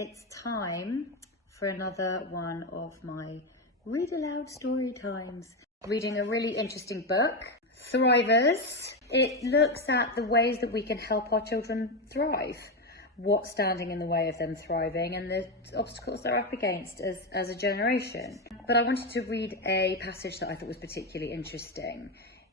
It's time for another one of my read aloud story times. Reading a really interesting book, Thrivers. It looks at the ways that we can help our children thrive, what's standing in the way of them thriving and the obstacles they're up against as a generation. But I wanted to read a passage that I thought was particularly interesting,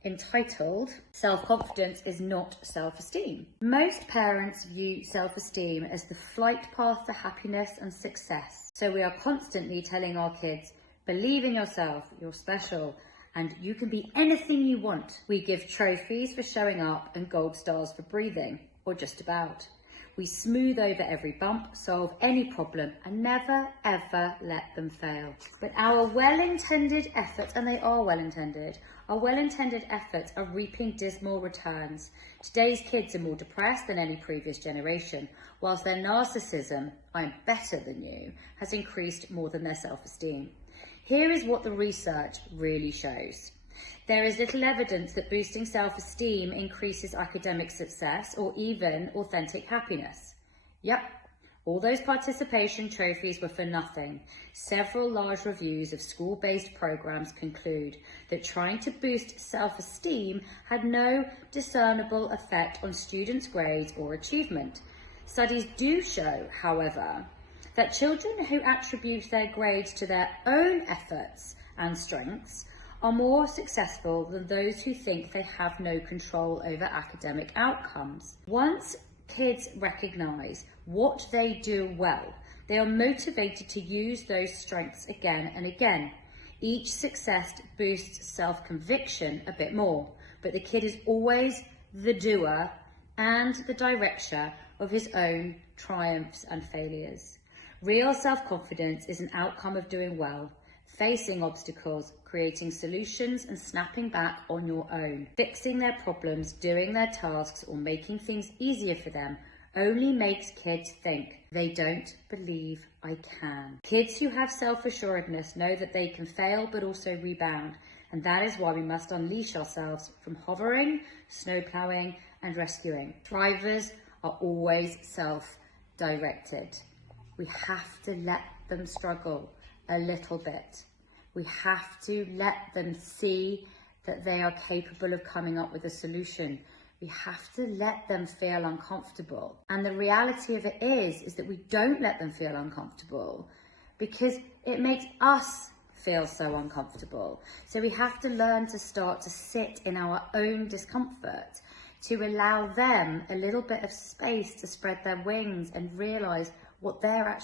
entitled, "Self-confidence is not self-esteem." Most parents view self-esteem as the flight path to happiness and success. So we are constantly telling our kids, believe in yourself, you're special, and you can be anything you want. We give trophies for showing up and gold stars for breathing, or just about. We smooth over every bump, solve any problem, and never ever let them fail. But our well-intended efforts, and they are well-intended, our well-intended efforts are reaping dismal returns. Today's kids are more depressed than any previous generation, whilst their narcissism, I'm better than you, has increased more than their self-esteem. Here is what the research really shows. There is little evidence that boosting self-esteem increases academic success or even authentic happiness. Yep, all those participation trophies were for nothing. Several large reviews of school-based programs conclude that trying to boost self-esteem had no discernible effect on students' grades or achievement. Studies do show, however, that children who attribute their grades to their own efforts and strengths are more successful than those who think they have no control over academic outcomes. Once kids recognise what they do well, they are motivated to use those strengths again and again. Each success boosts self-conviction a bit more, but the kid is always the doer and the director of his own triumphs and failures. Real self-confidence is an outcome of doing well, facing obstacles, creating solutions and snapping back on your own. Fixing their problems, doing their tasks or making things easier for them only makes kids think, they don't believe I can. Kids who have self-assuredness know that they can fail but also rebound, and that is why we must unleash ourselves from hovering, snowplowing and rescuing. Thrivers are always self-directed. We have to let them struggle a little bit. We have to let them see that they are capable of coming up with a solution. We have to let them feel uncomfortable. And the reality of it is that we don't let them feel uncomfortable because it makes us feel so uncomfortable. So we have to learn to start to sit in our own discomfort, to allow them a little bit of space to spread their wings and realise what they're actually